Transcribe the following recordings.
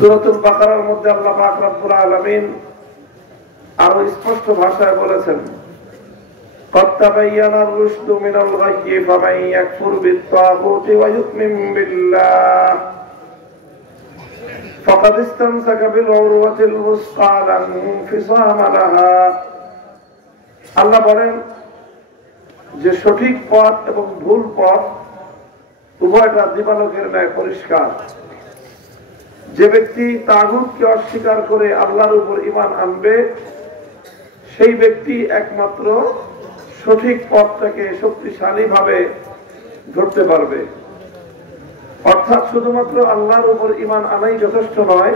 সূরাতুল বাকারার মধ্যে আল্লাহ পাক রব্বুল আলামিন আরো স্পষ্ট ভাষায় বলেছেন, قد تبين الرشد من الغي فمن يكفر بالطاغوت ويؤمن بالله فقد استمسك بالعروة الوثقى لا انفصام لها। আল্লাহ বলেন যে সঠিক পথ এবং ভুল পথ উভয়টা দিবালোকের ন্যায় পরিষ্কার। যে ব্যক্তি তাগুতকে অস্বীকার করে আল্লাহর উপর ঈমান আনবে সেই ব্যক্তি একমাত্র সঠিক পথটাকে শক্তিশালী ভাবে ধরতে পারবে। অর্থাৎ শুধুমাত্র আল্লাহর উপর ঈমান আনাই যথেষ্ট নয়,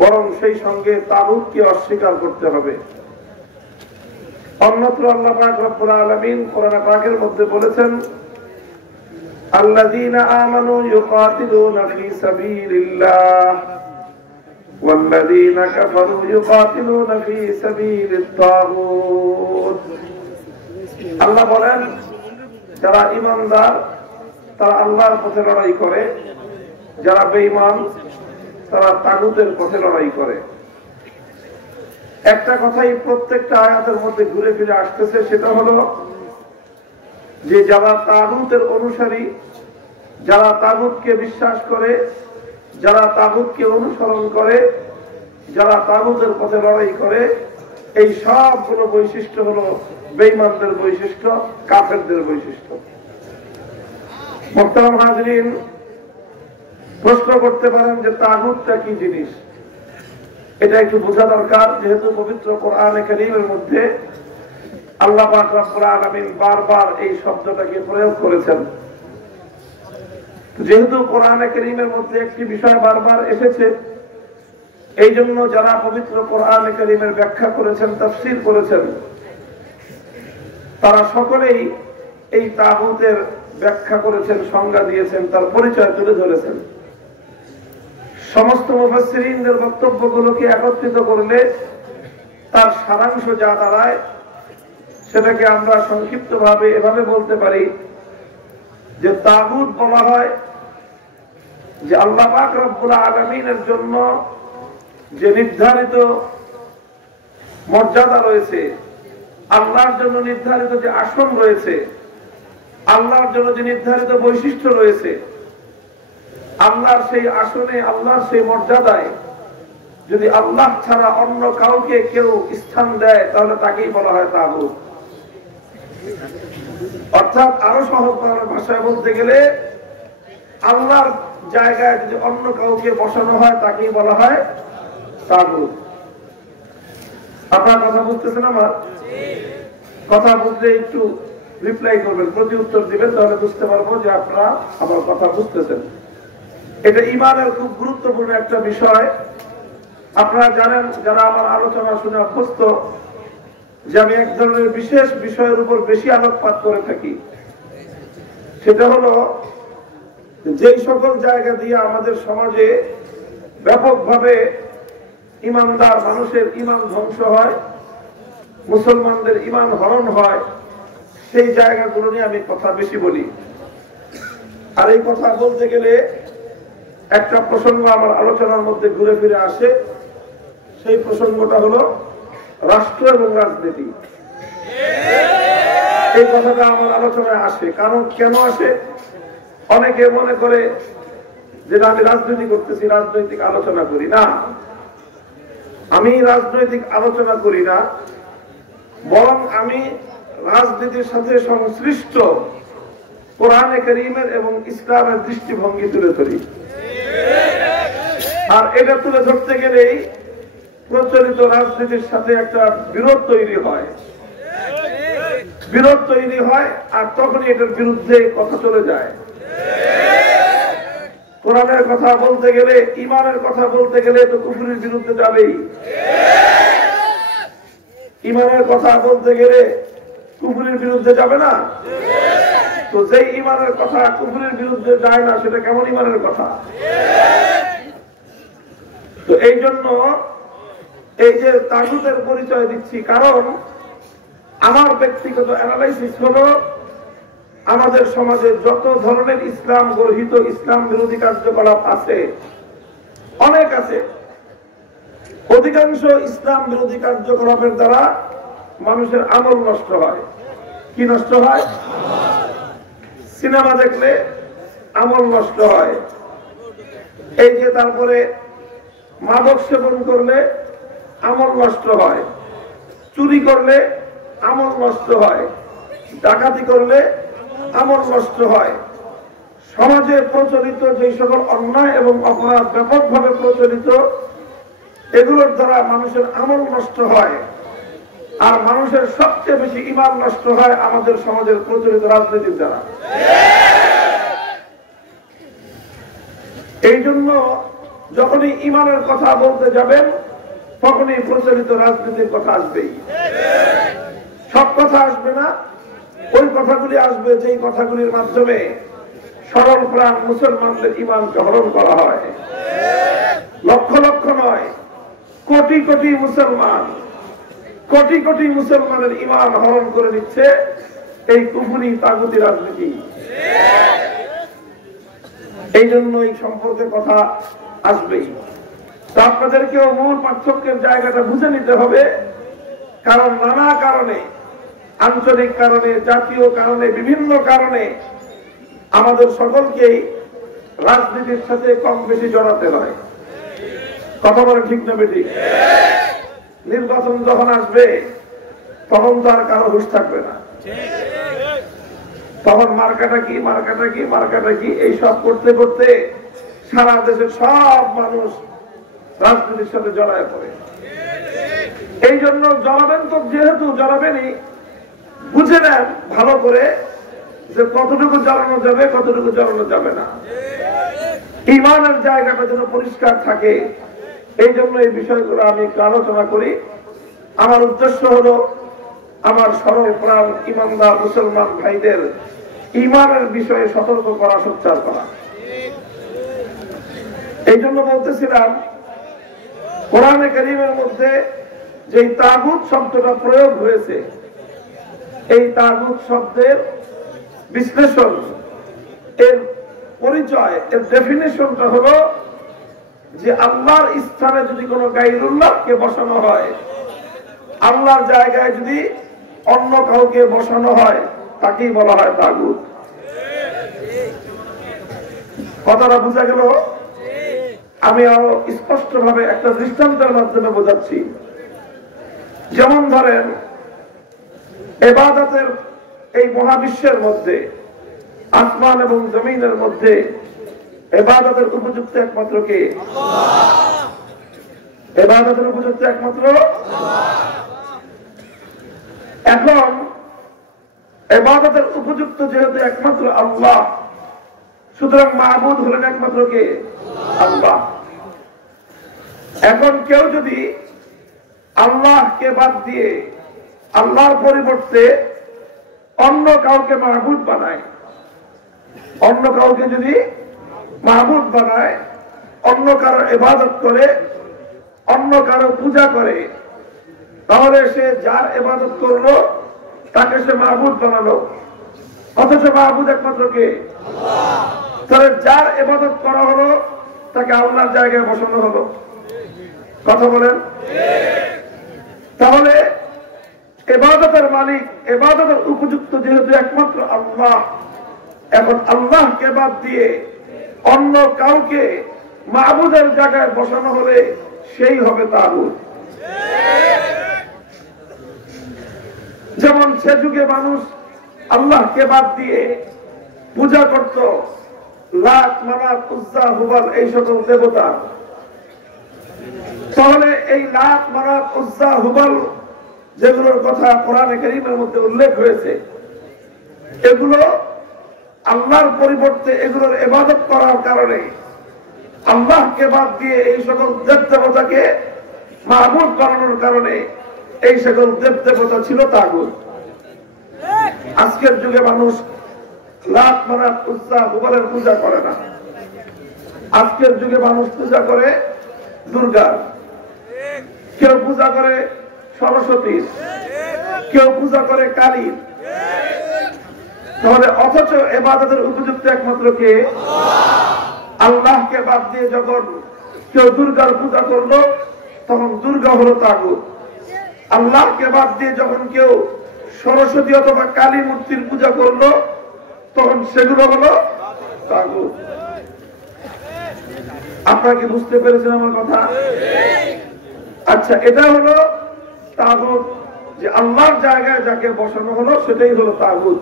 বরং সেই সঙ্গে তাগুতকে অস্বীকার করতে হবে। অন্যত্র আল্লাহ পাক রব্বুল আলামিন কোরআন পাকের মধ্যে বলেছেন, আল্লাযীনা আমানু ইউকাতিলুনা ফী সাবিলিল্লাহ ওয়াল্লাযীনা কাফারু ইউকাতিলুনা ফী সাবিলিত তাগুত। আল্লাহ বলেন যারা ঈমানদার তারা আল্লাহর পথে লড়াই করে, যারা বেঈমান তারা তাগুতের পথে লড়াই করে। একটা কথাই প্রত্যেকটা আয়াতের মধ্যে ঘুরে ফিরে আসতেছে, সেটা হলো যে যারা তাগুতের অনুসারী, যারা তাগুতকে বিশ্বাস করে, যারা তাগুতকে অনুসরণ করে, যারা তাগুতের পথে লড়াই করে, এই সবগুলো বৈশিষ্ট্য হলো বেঈমানদের বৈশিষ্ট্য, কাফেরদের বৈশিষ্ট্য। মুহতারাম হাজরিন, প্রশ্ন করতে পারেন যে তাগুতটা কি জিনিস? এটা একটু বোঝা দরকার, যেহেতু পবিত্র কোরআনে কারীমের মধ্যে আল্লাহ পাক রব্বুল আলামিন বারবার এই শব্দটাকে প্রয়োগ করেছেন। যেহেতু কোরআনে কারীমের মধ্যে একটি বিষয় বারবার এসেছে, এই জন্য যারা পবিত্র কোরআনে কারীমের ব্যাখ্যা করেছেন, তাফসীর করেছেন, তারা সকলেই এই তাগুতের ব্যাখ্যা করেছেন, সংজ্ঞা দিয়েছেন, তার পরিচয় তুলে ধরেছেন। সমস্ত মুফাসসিরিনদের বক্তব্যগুলোকে একত্রিত করলে তার সারাংশ যা দাঁড়ায় সেটাকে আমরা সংক্ষিপ্তভাবে এভাবে বলতে পারি যে তাগুত বলা হয় যে আল্লাহ পাক রব্বুল আলামিনের জন্য যে নির্ধারিত মর্যাদা রয়েছে, আল্লাহর জন্য নির্ধারিত যে আসন রয়েছে, আল্লাহর জন্য যে নির্ধারিত বৈশিষ্ট্য রয়েছে, আল্লাহর সেই আসনে, আল্লাহর সেই মর্যাদায় যদি আল্লাহ ছাড়া অন্য কাউকে কেউ স্থান দেয় তাহলে তাকেই বলা হয় তাগুত। অর্থাৎ আরো সহজ ভাষায় বলতে গেলে আল্লাহর জায়গায় যদি অন্য কাউকে বসানো হয় তাকেই বলা হয় তাগুত। আপনার কথা বুঝতেছেন? আমার কথা বুঝলে একটু রিপ্লাই করবেন, প্রতি উত্তর দিবেন, তাহলে বুঝতে পারবো যে আপনারা আমার কথা বুঝতেছেন। এটা ঈমানের খুব গুরুত্বপূর্ণ একটা বিষয়। আপনারা জানেন, যারা আমার আলোচনা শুনে অভ্যস্ত, যে আমি এক ধরনের বিশেষ বিষয়ের উপর বেশি আলোকপাত করে থাকি। সেটা হলো যেই সকল জায়গা দিয়ে আমাদের সমাজে ব্যাপকভাবে ঈমানদার মানুষের ঈমান ধ্বংস হয়, মুসলমানদের ঈমান হরণ হয়, সেই জায়গাগুলো নিয়ে আমি কথা বেশি বলি। আর এই কথা বলতে গেলে একটা প্রসঙ্গ আমার আলোচনার মধ্যে ঘুরে ফিরে আসে। সেই প্রসঙ্গটা হলো রাষ্ট্র এবং রাজনীতি। এই কথাটা আমার আলোচনায় আসে। কারণ কেন আসে? অনেকে মনে করে যে আমি রাজনীতি করতেছি, রাজনৈতিক আলোচনা করি না। আমি রাজনৈতিক আলোচনা করি না, বরং আমি রাজনীতির সাথে সংশ্লিষ্ট কোরআনে কারীমের এবং ইসলামের দৃষ্টিভঙ্গি তুলে ধরি। আর এটা তুলে ধরতে গেলেই প্রচলিত রাজনীতির সাথে একটা বিরোধ তৈরি হয়, বিরোধ তৈরি হয়, আর তখনই এটার বিরুদ্ধে কথা চলে যায়। কোরআনের কথা বলতে গেলে, ঈমানের কথা বলতে গেলে তো কুফরের বিরুদ্ধে যাবেই। ঈমানের কথা বলতে গেলে কুফরের বিরুদ্ধে যাবে না? তো যেই ঈমানের কথা কুফরের বিরুদ্ধে যায় না, সেটা কেমন ঈমানের কথা? তো এই জন্য এই যে তাগুতের পরিচয় দিচ্ছি, কারণ আমার ব্যক্তিগত অ্যানালাইসিস হলো আমাদের সমাজে যত ধরনের ইসলাম গর্হিত ইসলাম বিরোধী কার্যকলাপ আছে, কাছে। অধিকাংশ ইসলাম বিরোধী কার্যকলাপের দ্বারা মানুষের আমল নষ্ট হয়। কি নষ্ট হয়? সিনেমা দেখলে আমল নষ্ট হয়। এই যে তারপরে মাদক সেবন করলে আমল নষ্ট হয়, চুরি করলে আমল নষ্ট হয়, ডাকাতি করলে আমল নষ্ট হয়। সমাজে প্রচলিত যে সকল অন্যায় এবং অপরাধ ব্যাপকভাবে প্রচলিত, এগুলোর দ্বারা মানুষের আমল নষ্ট হয়। আর মানুষের সবচেয়ে বেশি ঈমান নষ্ট হয় আমাদের সমাজের প্রচলিত রাজনীতির দ্বারা। এই জন্য যখনই ঈমানের কথা বলতে যাবেন তখনই প্রচলিত রাজনীতির কথা আসবেই। সব কথা আসবে না, ওই কথাগুলি আসবে যেই কথাগুলির মাধ্যমে সরল প্রাণ মুসলমানদের ঈমানকে হরণ করা হয়। লক্ষ লক্ষ নয়, কোটি কোটি মুসলমান, কোটি কোটি মুসলমানের ঈমান হরণ করে নিচ্ছে এই কুফরি তাগুতি রাজনীতি। এই জন্য এই সম্পর্কে কথা আসবেই। তা আপনাদেরকেও মূল পার্থক্যের জায়গাটা বুঝে নিতে হবে। কারণ নানা কারণে, আঞ্চলিক কারণে, জাতীয় কারণে, বিভিন্ন কারণে আমাদের সকলকেই রাজনীতির সাথে কম বেশি জড়াতে হয়। কথা বলে ঠিক না বেঠিক? নির্বাচন যখন আসবে তখন তো আর কারো হুঁশ থাকবে না। তখন মার্কাটা কি, মার্কাটা কি, মার্কাটা কি, এইসব করতে করতে সারা দেশের সব মানুষ রাজনীতির সাথে জড়ায় পড়ে। এই জন্য জড়াবেন তো, যেহেতু জড়াবেনই, বুঝে নেন ভালো করে যে কতটুকু জড়ানো যাবে, কতটুকু জড়ানো যাবে না। ঈমানের জায়গাটা যেন পরিষ্কার থাকে, এই জন্য এই বিষয়গুলো আমি একটু আলোচনা করি। আমার উদ্দেশ্য হলো আমার সরল প্রাণ ঈমানদার মুসলমান ভাইদের ঈমানের বিষয়ে সতর্ক করা, সোচ্চার করা। এই জন্য বলতেছিলাম, কোরআনে কারীমের মধ্যে যে তাগুত শব্দটা প্রয়োগ হয়েছে, এই তাগুত শব্দের বিশ্লেষণ, এর পরিচয়, এর ডেফিনেশনটা হলো যে আল্লাহর স্থানে যদি কোনো গায়রুল্লাহকে বসানো হয়, আল্লাহর জায়গায় যদি অন্য কাউকে বসানো হয়, তাকেই বলা হয় তাগুত। কথাটা বোঝা গেল? আমি আরো স্পষ্ট ভাবে একটা দৃষ্টান্তের মাধ্যমে বোঝাচ্ছি। যেমন ধরেন, ইবাদতের এই মহাবিশ্বের মধ্যে, আসমান এবং জমিনের মধ্যে ইবাদতের উপযুক্ত একমাত্র কে? ইবাদতের উপযুক্ত একমাত্র এখন ইবাদতের উপযুক্ত যেহেতু একমাত্র আল্লাহ, সুতরাং মাবুদ হলেন একমাত্র কে? আল্লাহ। এখন কেউ যদি আল্লাহকে বাদ দিয়ে আল্লাহর পরিবর্তে অন্য কাউকে মাহবুদ বানায়, অন্য কাউকে যদি মাহবুদ বানায়, অন্য কারো ইবাদত করে, অন্য কারো পূজা করে, তাহলে সে যার ইবাদত করলো তাকে সে মাহবুদ বানালো, অথচ মাহবুদ একমাত্র কে? আল্লাহ। তাহলে যার ইবাদত করা হলো তাকে আল্লাহর জায়গায় বসানো হলো। কথা বলেন? তাহলে ইবাদতের মালিক, ইবাদতের উপযুক্ত যেহেতু একমাত্র আল্লাহ, এখন আল্লাহকে বাদ দিয়ে অন্য কাউকে মাহবুদের জায়গায় বসানো হলে সেই হবে তাগুত। যেমন সে যুগে মানুষ আল্লাহকে বাদ দিয়ে পূজা করত লাত, মানাত, উজ্জা, হুবাল, এই সকল দেবতা। তাহলে এই লাত, মানাত, উজ্জা, হুবাল যেগুলোর কথা কোরআনে কারীমের মধ্যে উল্লেখ হয়েছে, এগুলো আল্লাহর পরিবর্তে এগুলোর ইবাদত করার কারণে, আল্লাহকে বাদ দিয়ে এই সকল দেব দেবতাকে মাহবুদ বানানোর কারণে এই সকল দেব দেবতা ছিল তাগুত। আজকের যুগে মানুষ লাত, মানাত, উজ্জা, হুবালের পূজা করে না। আজকের যুগে মানুষ পূজা করে দুর্গার, কেউ পূজা করে সরস্বতীর, কেউ পূজা করে কালীর। তাহলে অথচ ইবাদতের উপযুক্ত একমাত্র কে? আল্লাহকে বাদ দিয়ে যখন কেউ দুর্গার পূজা করলো, তখন দুর্গা হলো তাগুত। আল্লাহকে বাদ দিয়ে যখন কেউ সরস্বতী অথবা কালী মূর্তির পূজা করলো, তখন সেগুলো হলো তাগুত। আপনারা কি বুঝতে পেরেছেন আমার কথা? আচ্ছা, এটা হলো তাগুত, যে আল্লাহর জায়গায় যাকে বসানো হলো সেটাই হলো তাগুত।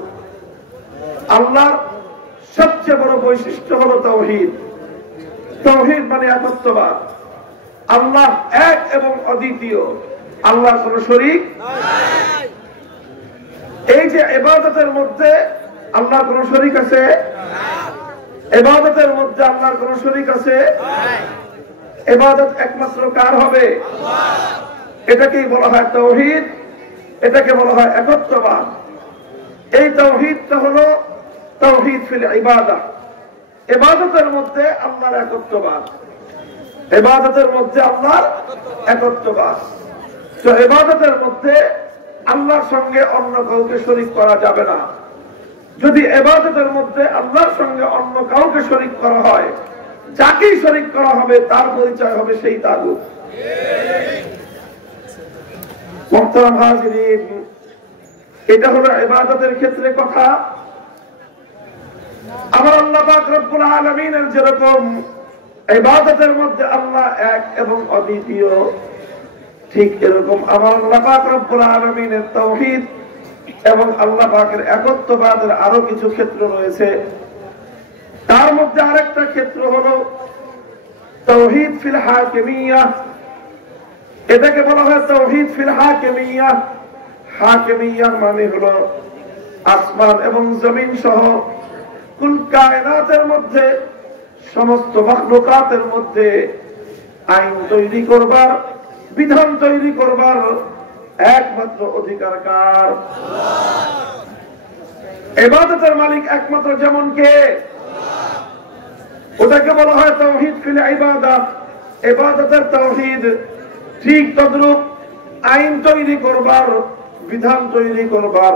আল্লাহর সবচেয়ে বড় বৈশিষ্ট্য হলো তাওহীদ। তাওহীদ মানে একত্ববাদ। আল্লাহ এক এবং অদ্বিতীয়, আল্লাহর কোনো শরীক নাই। এই যে ইবাদতের মধ্যে আল্লাহর কোনো শরীক আছে? ইবাদতের মধ্যে আল্লাহর কোনো শরীক আছে? ইবাদত একমাত্র কার হবে? এটাকেই বলা হয় তাওহীদ, এটাকে বলা হয় একত্ববাদ। এই তাওহীদটা হলো তাওহীদ ফিল ইবাদাহ। ইবাদতের মধ্যে আল্লাহর একত্ববাদ, ইবাদতের মধ্যে আল্লাহর একত্ববাদ। তো ইবাদতের মধ্যে আল্লাহর সঙ্গে অন্য কাউকে শরীক করা যাবে না। যদি ইবাদতের মধ্যে আল্লাহর সঙ্গে অন্য কাউকে শরীক করা হয়, যাকেই শরীক করা হবে তার পরিচয় হবে সেই তাগুত। মুহতারাম হাজিরিন, এটা হলো ইবাদতের ক্ষেত্রে কথা। আমার আল্লাহ পাক রব্বুল আলামিনের যেরকম ইবাদতের মধ্যে আল্লাহ এক এবং অদ্বিতীয়, ঠিক এরকম আমার আল্লাহ পাক রব্বুল আলামিনের তাওহীদ এবং আল্লাহ পাকের একত্ববাদের আরো কিছু ক্ষেত্র রয়েছে। তার মধ্যে আরেকটা ক্ষেত্র হলো তাওহীদ ফিল হাকিমিয়াহ। এটাকে বলা হয় তাওহীদ ফিল হাকিমিয়াহ। হাকিমিয়াহ মানে হলো আসমান এবং জমিন সহ কুল কায়নাতের মধ্যে, সমস্ত মাখলুকাতের মধ্যে আইন তৈরি করবার, বিধান তৈরি করবার একমাত্র অধিকার কার? ইবাদতের মালিক একমাত্র যেমন কে? ওটাকে বলা হয় তাওহীদ ফিল ইবাদাহ। ইবাদতের তাওহীদ ঠিক তদ্রূপ আইন তৈরি করবার, বিধান তৈরি করবার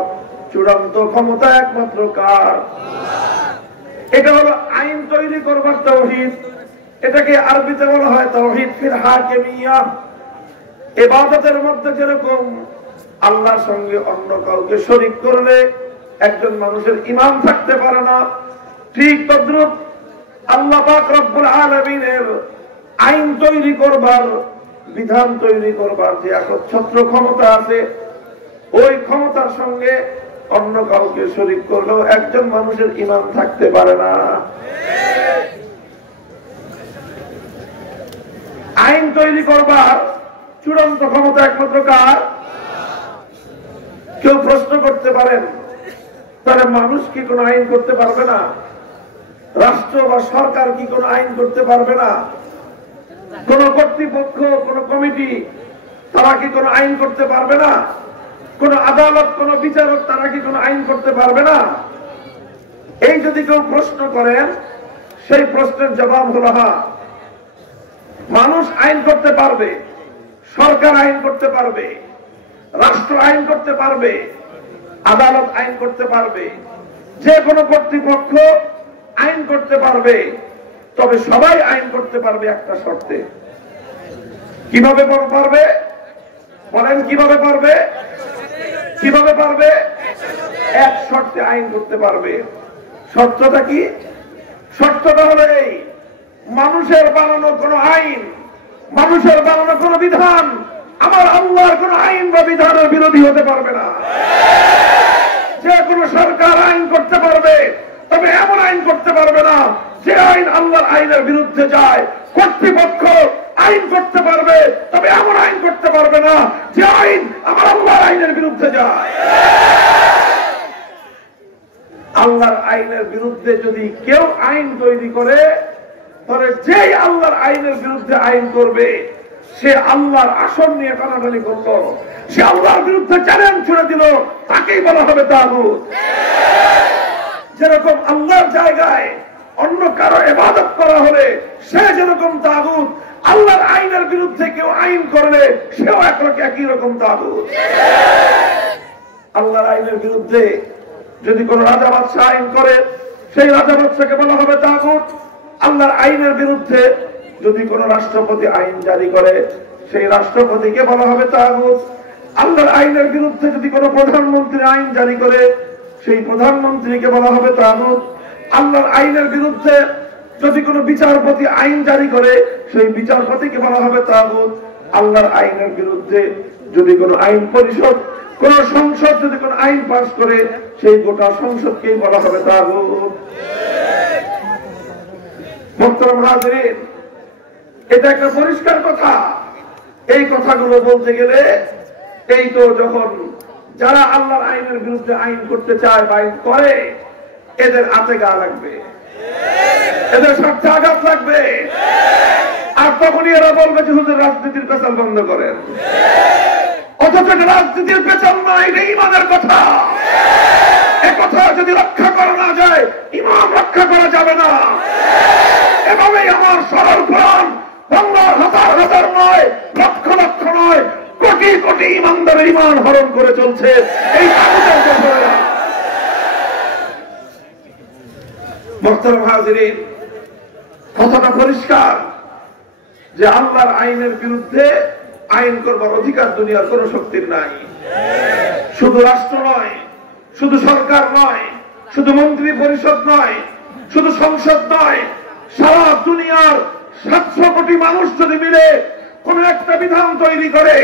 চূড়ান্ত ক্ষমতা একমাত্র কার? এটা হলো আইন তৈরি করবার তাওহীদ। এটাকে আরবিতে বলা হয় তাওহীদ ফিল হাকিমিয়াহ। ইবাদতের মধ্যে যেরকম আল্লাহর সঙ্গে অন্য কাউকে শরীক করলে একজন মানুষের ঈমান থাকতে পারে না, ঠিক তদ্রূপ আল্লাহ পাক রব্বুল আলামিনের আইন তৈরি করবার, বিধান তৈরি করবার যে একচ্ছত্র ক্ষমতা আছে, ওই ক্ষমতার সঙ্গে অন্য কাউকে শরীক করলেও একজন মানুষের ঈমান থাকতে পারে না। আইন তৈরি করবার চূড়ান্ত ক্ষমতা একমাত্র কার? কেউ প্রশ্ন করতে পারেন, তাহলে মানুষ কি কোনো আইন করতে পারবে না? রাষ্ট্র বা সরকার কি কোনো আইন করতে পারবে না? কোন কর্তৃপক্ষ, কোন কমিটি, তারা কি কোনো আইন করতে পারবে না? কোন আদালত, কোন বিচারক, তারা কি কোনো আইন করতে পারবে না? এই যদি কেউ প্রশ্ন করেন, সেই প্রশ্নের জবাব হলো হ্যাঁ, মানুষ আইন করতে পারবে, সরকার আইন করতে পারবে, রাষ্ট্র আইন করতে পারবে, আদালত আইন করতে পারবে, যে কোনো কর্তৃপক্ষ আইন করতে পারবে। তবে সবাই আইন করতে পারবে একটা শর্তে। কিভাবে পারবে? বলেন কিভাবে পারবে? কিভাবে পারবে? এক শর্তে আইন করতে পারবে। শর্তটা কি? শর্তটা হলো এই, মানুষের বানানো কোন আইন, মানুষের বানানো কোন বিধান আমার আল্লাহর কোন আইন বা বিধানের বিরোধী হতে পারবে না। যে কোনো সরকার আইন করতে পারবে, তবে এমন আইন করতে পারবে না যে আইন আল্লাহর আইনের বিরুদ্ধে যায়। কর্তৃপক্ষ আইন করতে পারবে, তবে এমন আইন করতে পারবে না যে আইন আমার আল্লাহর আইনের বিরুদ্ধে যায়। আল্লাহর আইনের বিরুদ্ধে যদি কেউ আইন তৈরি করে, তাহলে যেই আল্লাহর আইনের বিরুদ্ধে আইন করবে, সে আল্লাহর আসন নিয়ে টানাটানি করলো, সে আল্লাহর বিরুদ্ধে চ্যালেঞ্জ ছুড়ে দিল, তাকেই বলা হবে তাগুত। যেরকম আল্লাহর জায়গায় অন্য কারো ইবাদত করা হলে সে যেরকম তাগুত, আল্লাহর আইনের বিরুদ্ধে কেউ আইন করলে সেও একই রকম তাগুত। আল্লাহর আইনের বিরুদ্ধে যদি কোন রাজা বাদশা আইন করে, সেই রাজা বাদশাকে বলা হবে তাগুত। আল্লাহর আইনের বিরুদ্ধে যদি কোন রাষ্ট্রপতি আইন জারি করে সেই রাষ্ট্রপতিকে বলা হবে তাগুত। আল্লাহর আইনের বিরুদ্ধে যদি কোন প্রধানমন্ত্রী আইন জারি করে সেই প্রধানমন্ত্রীকে বলা হবে তাগুত। আল্লাহর আইনের বিরুদ্ধে যদি কোন বিচারপতি আইন জারি করে সেই বিচারপতিকে বলা হবে তাগুত। আল্লাহর আইনের বিরুদ্ধে যদি কোন আইন পরিষদ, কোন সংসদ যদি কোন আইন পাস করে সেই গোটা সংসদকেই বলা হবে তাগুত। মোহতারাম হাজিরিন, এটা একটা পরিষ্কার কথা। এই কথাগুলো বলতে গেলে এই তো যখন যারা আল্লাহর আইনের বিরুদ্ধে আইন করতে চায় বা আইন করে এদের হাতে গা লাগবে, এদের স্বার্থে আঘাত লাগবে, আর তখনই এরা বলবে যে হুজুর রাজনীতির পেছাল বন্ধ করেন। অথচ রাজনীতির পেছাল নয়, এটা ইমানের কথা। এ কথা যদি রক্ষা করা না যায় ইমান রক্ষা করা যাবে না। এভাবেই আমার সরল কোরআন বাংলার হাজার হাজার নয়, লক্ষ লক্ষ নয়, কোটি কোটি ইমানদারের ইমান হরণ করে চলছে এই তাগুতের কারণে। মোহতারাম হাজিরিন, কথাটা পরিষ্কার যে আল্লাহর আইনের বিরুদ্ধে আইন করবার অধিকার দুনিয়ার কোন শক্তির নাই। শুধু রাষ্ট্র নয়, শুধু সরকার নয়, শুধু মন্ত্রী পরিষদ নয়, শুধু সংসদ নয়, সারা দুনিয়ার 700 কোটি মানুষ যদি মিলে কোন একটা বিধান তৈরি করে,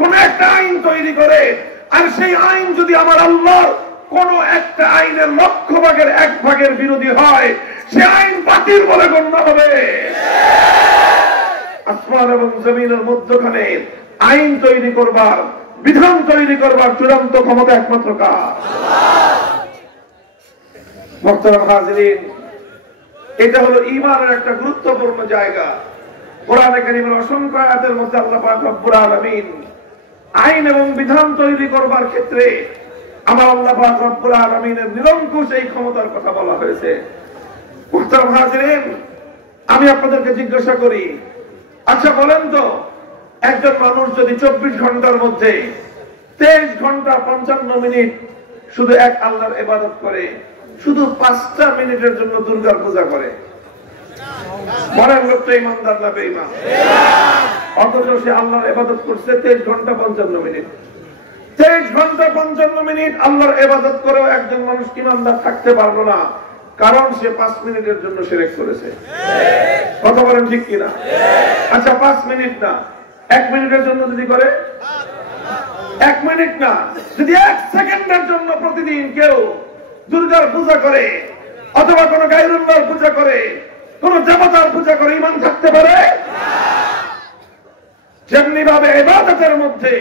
কোন একটা আইন তৈরি করে, আর সেই আইন যদি আমার আল্লাহর কোন একটা আইনের 1/1 বিরোধী হয় সে আইন বাতিল বলে গণ্য হবে। আসমান এবং জমিনের মধ্যখানে আইন তৈরি করবার, বিধান তৈরি করবার চূড়ান্ত ক্ষমতা একমাত্র কার? মোহতারাম হাজিরিন, এটা হলো ঈমানের একটা গুরুত্বপূর্ণ জায়গা। কোরআনে কারীমের অসংখ্য আয়াতের মধ্যে আল্লাহ পাক রব্বুল আলামিন আইন এবং বিধান তৈরি করবার ক্ষেত্রে আমার আল্লাহ পাক রব্বুল আলামিনের নিরঙ্কুশ এই ক্ষমতার কথা বলা হয়েছে। মোহতারাম হাজিরিন, আমি আপনাদেরকে জিজ্ঞাসা করি, আচ্ছা বলেন তো, একজন মানুষ যদি 24 ঘন্টার মধ্যে 23 ঘন্টা 55 মিনিট শুধু এক আল্লাহর ইবাদত করে, শুধু 5টা মিনিটের জন্য দুর্গার পূজা করে, বলেন লোকটা ইমানদার না বেঈমান? অথচ সে আল্লাহর ইবাদত করছে 23 ঘন্টা 55 মিনিট। 23 ঘন্টা 55 মিনিট আল্লাহর ইবাদত করেও একজন মানুষ ইমানদার থাকতে পারলো না, কারণ সে 5 মিনিটের জন্য শিরক করেছে। কথা বলেন ঠিক কিনা? আচ্ছা 5 মিনিট না, 1 মিনিটের জন্য যদি করে, 1 মিনিট না, যদি 1 সেকেন্ডের জন্য প্রতিদিন কেউ দুর্গার পূজা করে অথবা কোন গায়রুল্লাহর পূজা করে, কোন দেবতার পূজা করে, ঈমান থাকতে পারে? যেমনি ভাবে ইবাদতের মধ্যে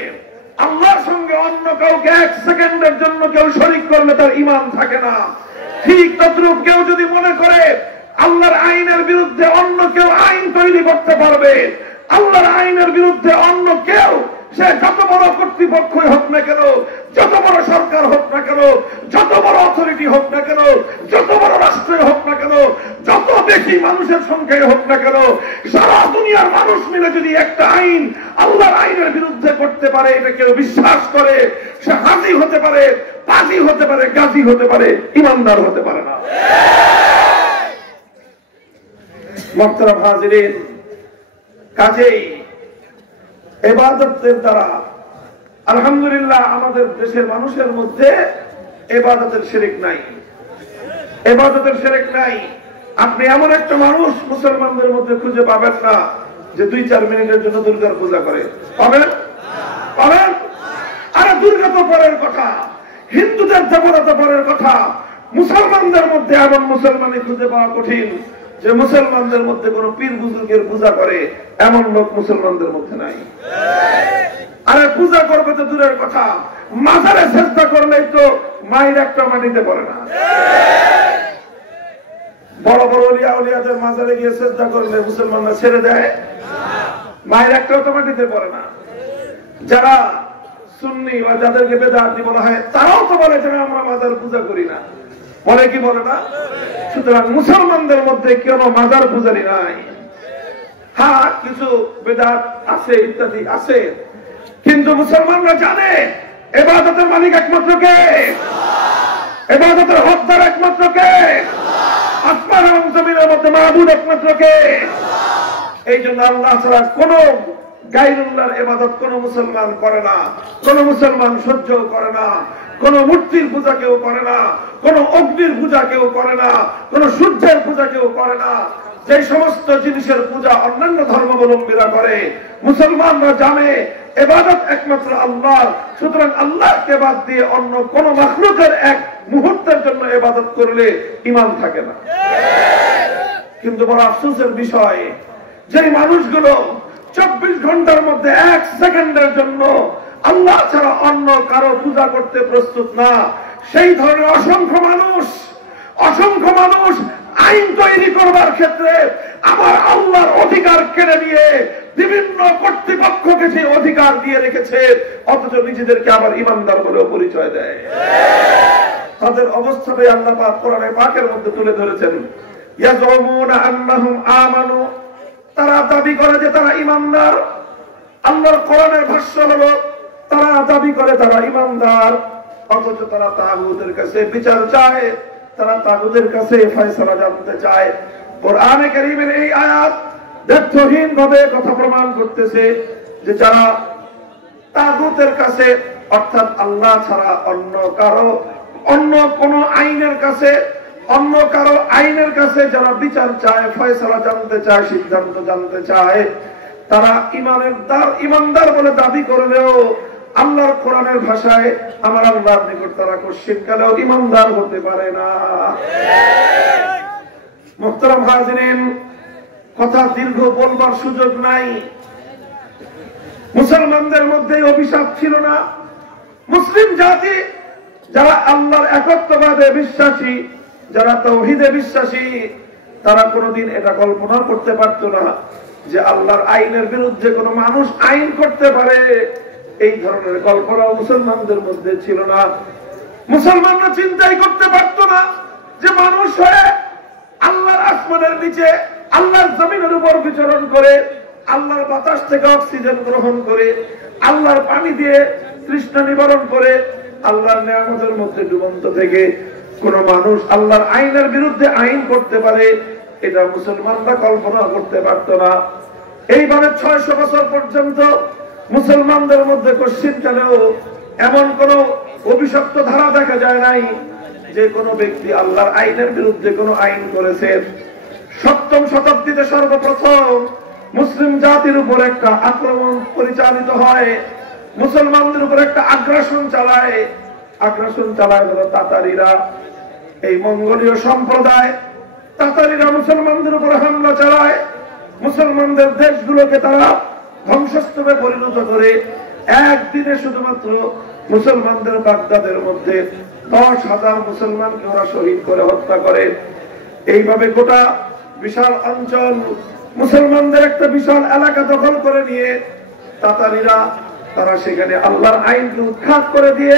আল্লাহর সঙ্গে অন্য কাউকে 1 সেকেন্ডের জন্য কেউ শরীক করলে তার ঈমান থাকে না, ঠিক তদ্রূপ কেউ যদি মনে করে আল্লাহর আইনের বিরুদ্ধে অন্য কেউ আইন তৈরি করতে পারবে, আল্লাহর আইনের বিরুদ্ধে অন্য কেউ, সে যত বড় কর্তৃপক্ষই হোক না কেন, যত বড় সরকার হোক না কেন, যত বড় অথরিটি হোক না কেন, যত বড় রাষ্ট্র হোক না কেন, যত বেশি মানুষের সংখ্যায় হোক না কেন, সারা দুনিয়ার মানুষ মিলে যদি একটা আইন আল্লাহর আইনের বিরুদ্ধে করতে পারে, এটা কেউ বিশ্বাস করে, সে হাজি হতে পারে, পাজি হতে পারে, গাজী হতে পারে, ইমানদার হতে পারে না। মোহতারাম হাজিরিন, কাজেই ইবাদতের দ্বারা আলহামদুলিল্লাহ আমাদের দেশের মানুষের মধ্যে ইবাদতের শিরক নাই, ইবাদতের শিরক নাই। আপনি এমন একটা মানুষ মুসলমানদের মধ্যে খুঁজে পাবেন না যে 2-4 মিনিটের জন্য দুর্গার পূজা করে, পাবেন? পাবেন? আরে দুর্গা তো পরের কথা, হিন্দুদের দেবতা তো পরের কথা, মুসলমানদের মধ্যে এমন মুসলমানই খুঁজে পাওয়া কঠিন যে মুসলমানদের মধ্যে কোন পীর বুজুর্গের পূজা করে এমন লোক মুসলমানদের মধ্যে নাই। আরে পূজা করবে তো দূরের কথা, মাজারে সেজদা করলেই তো মায়ের একটা মাটিতে পড়ে না। বড় বড় ওলিয়া ওলিয়াদের মাজারে গিয়ে সেজদা করলে মুসলমানরা ছেড়ে দেয়, মায়ের একটাও তো মাটিতে পড়ে না। যারা সুন্নি বা যাদেরকে বেদাতি বলা হয় তারাও তো বলে যে আমরা মাজার পূজা করি না, বলে কি বলে না? সুতরাং মুসলমানদের মধ্যে কেন মাজার পূজারি নাই? হ্যাঁ, কিছু বেদাত আছে, ইত্যাদি আছে, কিন্তু মুসলমানরা জানে ইবাদতের মালিক একমাত্র কে, ইবাদতের হকদার একমাত্র কে, আসমান এবং জমিনের মধ্যে মাবুদ একমাত্র কে। এই জন্য আল্লাহ ছাড়া কোন গায়রুল্লাহর ইবাদত কোন মুসলমান করে না, কোন মুসলমান সহ্য করে না, কোন মূর্তির পূজা কেউ করে না, কোন অগ্নির পূজা কেউ করে না, কোন সূর্যের পূজা কেউ করে না। যে সমস্ত জিনিসের পূজা অন্যান্য ধর্মাবলম্বীরা করে, মুসলমানরা জানে ইবাদত একমাত্র আল্লাহর। সুতরাং আল্লাহকে বাদ দিয়ে অন্য কোন মাখলুকের এক মুহূর্তের জন্য ইবাদত করলে ঈমান থাকে না। কিন্তু বড় আফসোসের বিষয়, যে মানুষগুলো 24 ঘন্টার মধ্যে 1 সেকেন্ডের জন্য আল্লাহ ছাড়া অন্য কারো পূজা করতে প্রস্তুত না, সেই ধরনের অসংখ্য মানুষ আইন তৈরি করবার ক্ষেত্রে আমার আল্লাহর অধিকার কেড়ে নিয়ে বিভিন্ন কর্তৃপক্ষকে সেই অধিকার দিয়ে রেখেছে, অথচ নিজেদেরকে আবার ইমানদার বলেও পরিচয় দেয়। তাদের অবস্থাটাই আল্লাহ পাক কোরআনে পাকের মধ্যে তুলে ধরেছেন। ইয়াজুমুনা আন্নাহুম আমানু, তারা দাবি করে যে তারা ইমানদার। আল্লাহর কোরআনের ভাষ্য হলো তারা দাবি করে তারা ইমানদার, অথচ তারা তাগুতের কাছে বিচার চায়, তারা তাগুতের কাছে ফয়সালা জানতে চায়। কোরআনে কারীমের এই আয়াত দ্ব্যর্থহীন ভাবে কথা প্রমাণ করতেছে যে যারা তাগুতের কাছে, অর্থাৎ আল্লাহ ছাড়া অন্য কোন আইনের কাছে, অন্য কারো আইনের কাছে যারা বিচার চায়, ফয়সালা জানতে চায়, সিদ্ধান্ত জানতে চায়, তারা ইমানদার বলে দাবি করলেও আল্লাহর কোরআনের ভাষায় আমার আল্লাহর নিকট তারা কোশ্চিনকালেও ইমানদার হতে পারে না। মুহতারাম হাজিরিন, কথা দীর্ঘ বলবার সুযোগ নাই। মুসলমানদের মধ্যে অভিশাপ ছিল না। মুসলিম জাতি যারা আল্লাহর একত্ববাদে বিশ্বাসী, যারা তাওহীদে বিশ্বাসী, তারা কোনোদিন এটা কল্পনা করতে পারত না যে আল্লাহর আইনের বিরুদ্ধে কোনো মানুষ আইন করতে পারে। এই ধরনের কল্পনা মুসলমানদের মধ্যে ছিল না। মুসলমানরা চিন্তাই করতে পারত না যে মানুষ হয়ে আল্লাহর আসমানের নিচে, আল্লাহর জমিনের উপর বিচরণ করে, আল্লাহর বাতাস থেকে অক্সিজেন গ্রহণ করে, আল্লাহর পানি দিয়ে তৃষ্ণা নিবারণ করে, আল্লাহর নিয়ামতের মধ্যে ডুবন্ত থেকে কোন মানুষ আল্লাহর আইনের বিরুদ্ধে আইন করতে পারে, এটা মুসলমানরা কল্পনা করতে পারত না। এইভাবে 600 বছর পর্যন্ত মুসলমানদের মধ্যে কোশ্চিনকালেও এমন কোন অভিশপ্ত ধারা দেখা যায় নাই যে কোনো ব্যক্তি আল্লাহর আইনের বিরুদ্ধে কোনো আইন করেছে। 7ম শতাব্দীতে সর্বপ্রথম মুসলিম জাতির উপর একটা আক্রমণ পরিচালিত হয়, মুসলমানদের উপর একটা আগ্রাসন চালায় হলো তাতারিরা। এই মঙ্গোলীয় সম্প্রদায় তাতারিরা মুসলমানদের উপর হামলা চালায়, মুসলমানদের দেশগুলোকে তারা ধ্বংসস্তূপে পরিণত করে একদিনে শুধুমাত্র মুসলমানদের বাগদাদের মধ্যে 10,000 মুসলমানকে ওরা শহীদ করে হত্যা করে। এইভাবে গোটা বিশাল অঞ্চল, মুসলমানদের একটা বিশাল এলাকা দখল করে নিয়ে তাতারিরা তারা সেখানে আল্লাহর আইনকে উৎখাত করে দিয়ে,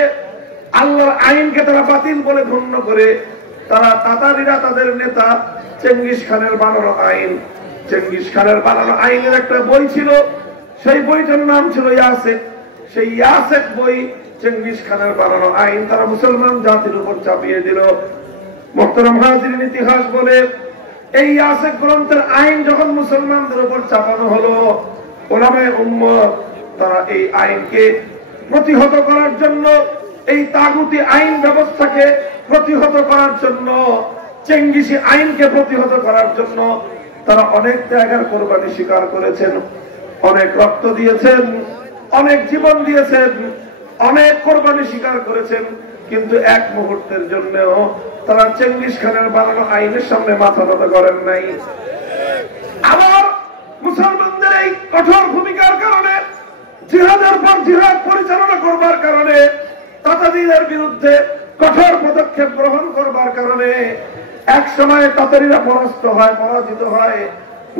আল্লাহর আইনকে তারা বাতিল বলে গণ্য করে, তারা তাতারিরা তাদের নেতা চেঙ্গিস খানের বানানো আইন, চেঙ্গিস খানের বানানো আইনের একটা বই ছিল, সেই বইটার নাম ছিল ইয়াসেক। সেই ইয়াসেক বই, চেঙ্গিস খানের বানানো আইন তারা মুসলমান জাতির উপর চাপিয়ে দিল। মুহতারাম হাজিরিন, ইতিহাস বলে এই ইয়াসেক গ্রন্থের আইন যখন মুসলমানদের উপর চাপানো হলো, উলামায়ে উম্মত তারা এই আইনকে প্রতিহত করার জন্য, এই তাগুতি আইন ব্যবস্থাকে প্রতিহত করার জন্য, চেঙ্গিসি আইনকে প্রতিহত করার জন্য তারা অনেক ত্যাগের কোরবানি স্বীকার করেছেন, অনেক রক্ত দিয়েছেন, অনেক জীবন দিয়েছেন, অনেক কোরবানি স্বীকার করেছেন। কিন্তু এক মুহূর্তের জন্যও তারা চেঙ্গিস খানের বানানো আইনের সামনে মাথা নত করেন নাই। আবার মুসলমানদের এই কঠোর ভূমিকার কারণে, জিহাদের পর জিহাদ পরিচালনা করবার কারণে, তাতারিদের বিরুদ্ধে কঠোর পদক্ষেপ গ্রহণ করবার কারণে এক সময় তাতারিরা পরাজিত হয়।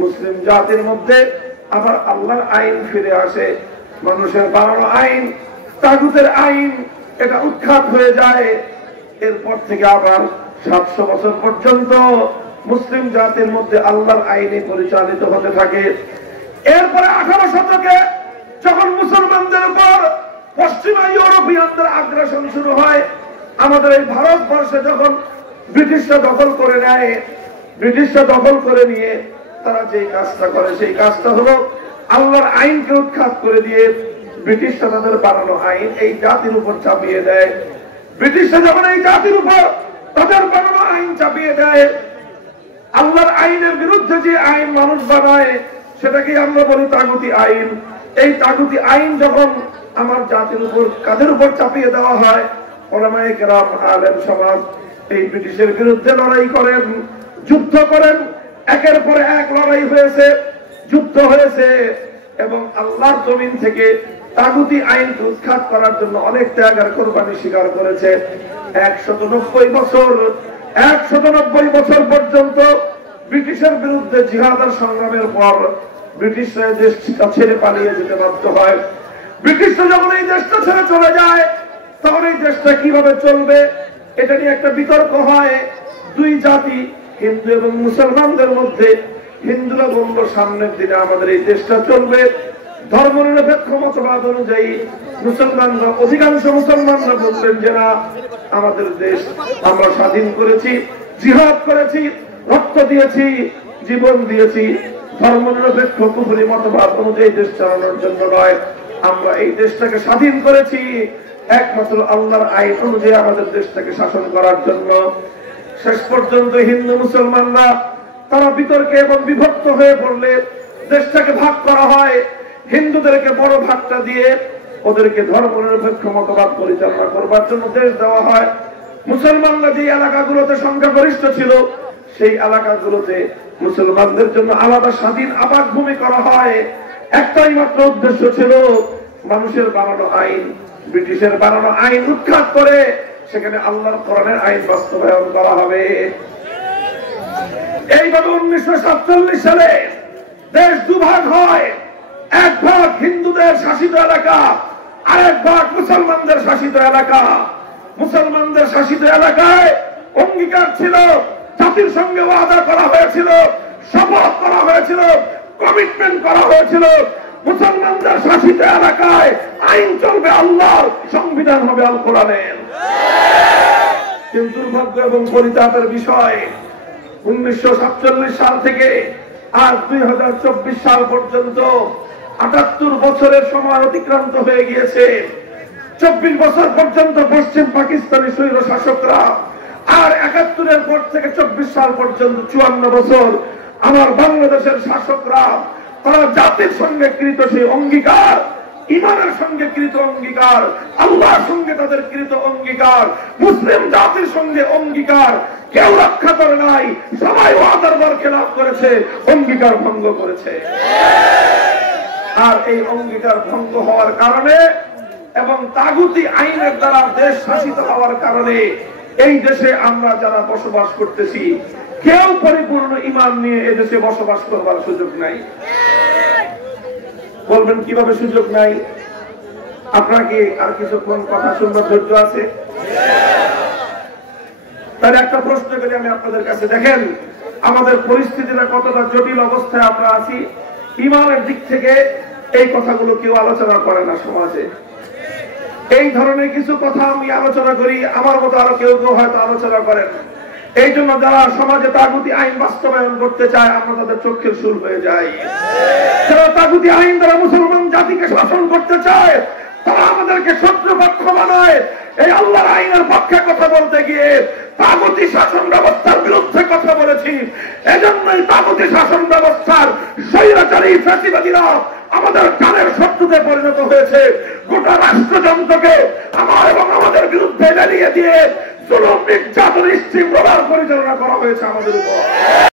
মুসলিম জাতির মধ্যে আবার আল্লাহর আইন ফিরে আসে, মানুষের বানানো আইন, তাগুতের আইন, এটা উৎখাত হয়ে যায়। এরপর থেকে আবার 700 বছর পর্যন্ত মুসলিম জাতির মধ্যে আল্লাহর আইনে পরিচালিত হতে থাকে। এরপরে 18 শতকে যখন মুসলমানদের উপর পশ্চিমা ইউরোপিয়ানদের আগ্রাসন শুরু হয়, আমাদের এই ভারতবর্ষে যখন ব্রিটিশরা দখল করে নেয়, ব্রিটিশরা দখল করে নিয়ে তারা যে কাজটা করে সেই কাজটা হলো আল্লাহর আইনকে উৎখাত করে দিয়ে ব্রিটিশরা তাদের বানানো আইন এই জাতির উপর চাপিয়ে দেয়। ব্রিটিশরা যখন এই জাতির উপর তাদের বানানো আইন চাপিয়ে দেয়, আল্লাহর আইনের বিরুদ্ধে যে আইন মানুষ বানায় সেটাকে আমরা বলি তাগুতি আইন। এই তাগুতি আইন যখন আমার জাতির উপর কাদের উপর চাপিয়ে দেওয়া হয়, ওলামায়ে কেরাম আলেম সমাজ এই ব্রিটিশের বিরুদ্ধে লড়াই করেন, যুদ্ধ করেন। একের পর এক লড়াই হয়েছে, যুদ্ধ হয়েছে এবং আল্লাহর জমিন থেকে তাগুতি আইনকে উৎখাত করার জন্য অনেক ত্যাগ আর কোরবানি স্বীকার করেছে। 190 বছর পর্যন্ত ব্রিটিশের বিরুদ্ধে জিহাদ আর সংগ্রামের পর ব্রিটিশরা দেশটা ছেড়ে পালিয়ে যেতে বাধ্য হয়। ব্রিটিশরা যখন এই দেশটা ছেড়ে চলে যায় তখন এই দেশটা কিভাবে চলবে এটা নিয়ে একটা বিতর্ক হয় দুই জাতি হিন্দু এবং মুসলমানদের মধ্যে। হিন্দুরা বলল সামনের দিনে আমাদের এই দেশটা চলবে ধর্মনিরপেক্ষ মতবাদ অনুযায়ী। মুসলমানরা, অধিকাংশ মুসলমানরা বললেন যে না, আমাদের দেশ আমরা স্বাধীন করেছি, জিহাদ করেছি, রক্ত দিয়েছি, জীবন দিয়েছি, ধর্মনিরপেক্ষ কুফরি মতবাদ অনুযায়ী দেশ চালানোর জন্য নয়। আমরা এই দেশটাকে স্বাধীন করেছি একমাত্র আল্লাহর আইন অনুযায়ী আমাদের দেশটাকে শাসন করার জন্য। শেষ পর্যন্ত হিন্দু মুসলমানরা তারা বিতর্কে এবং বিভক্ত হয়ে পড়লে দেশটাকে ভাগ করা হয়। হিন্দুদেরকে বড় ভাগটা দিয়ে ওদেরকে ধর্মনিরপেক্ষ মতবাদ পরিচালনা করবার জন্য দেশ দেওয়া হয়। মুসলমানরা যে এলাকাগুলোতে সংখ্যাগরিষ্ঠ ছিল সেই এলাকাগুলোতে মুসলমানদের জন্য আলাদা স্বাধীন আবাদ ভূমি করা হয়। একটাই মাত্র উদ্দেশ্য ছিল মানুষের বানানো আইন, ব্রিটিশের বানানো আইন উৎখাত করে সেখানে আল্লাহর কোরআনের আইন বাস্তবায়ন করা হবে। এইভাবে 1947 সালে দেশ দুভাগ হয়। এক ভাগ হিন্দুদের শাসিত এলাকা, আরেক ভাগ মুসলমানদের শাসিত এলাকা। মুসলমানদের শাসিত এলাকায় অঙ্গীকার ছিল, জাতির সঙ্গে ওয়াদা করা হয়েছিল, শপথ করা হয়েছিল, কমিটমেন্ট করা হয়েছিল, মুসলমানদের শাসিত এলাকায় আইন চলবে আল্লাহর, সংবিধান হবে আল কোরআনের। কিন্তু দুর্ভাগ্য এবং পরিতাপের বিষয় 1947 সাল থেকে আজ 2024 সাল পর্যন্ত 78 বছরের সময় অতিক্রান্ত হয়ে গিয়েছে। 24 বছর পর্যন্ত পশ্চিম পাকিস্তানি স্বৈর শাসকরা, আর 71-এর পর থেকে 24 সাল পর্যন্ত 54 বছর আমার বাংলাদেশের শাসকরা তারা জাতির সঙ্গে কৃত সেই অঙ্গীকার, ইমানের সঙ্গে কৃত অঙ্গীকার, আল্লাহর সঙ্গে তাদের কৃত অঙ্গীকার, মুসলিম জাতির সঙ্গে অঙ্গীকার কেউ রক্ষা করে নাই। সবাই ওয়াদার বরখেলাপ করেছে, অঙ্গীকার ভঙ্গ করেছে। আর এই অঙ্গীকার ভঙ্গ হওয়ার কারণে এবং তাগুতি আইনের দ্বারা দেশ শাসিত হওয়ার কারণে এই দেশে আমরা যারা বসবাস করতেছি কেউ পরিপূর্ণ ঈমান নিয়ে এই দেশে বসবাস করবার সুযোগ নাই। বলবেন কিভাবে সুযোগ নাই? আপনার কি আর কিছুক্ষণ কথা শুনবার ধৈর্য আছে? তার একটা প্রশ্ন করি আমি আপনাদের কাছে। দেখেন আমাদের পরিস্থিতিটা কতটা জটিল অবস্থায় আমরা আছি। ঈমানের দিক থেকে এই কথাগুলো কেউ আলোচনা করে না সমাজে। এই ধরনের কিছু কথা আমি আলোচনা করি, আমার মতো আরো কেউ কেউ হয়তো আলোচনা করেন। এই জন্য যারা সমাজে তাগুতি আইন বাস্তবায়ন করতে চায় আমরা তাদের চোখের শুল হয়ে যাই। যারা তাগুতি আইন দ্বারা মুসলমান জাতিকে শাসন করতে চায় তারা আমাদেরকে শত্রুপক্ষ বানায়। এই আল্লাহর আইনের পক্ষে কথা বলতে গিয়ে তাগুতি শাসন ব্যবস্থার বিরুদ্ধে কথা বলেছি। এজন্যই তাগুতি শাসন ব্যবস্থার স্বৈরাচারী ফ্যাসিবাদীরা আমাদের কানের শত্রুতে পরিণত হয়েছে। গোটা রাষ্ট্রযন্ত্রকে আমার এবং আমাদের বিরুদ্ধে লেলিয়ে দিয়ে জুলুম নির্যাতন স্টিম রোলার পরিচালনা করা হয়েছে আমাদের উপর।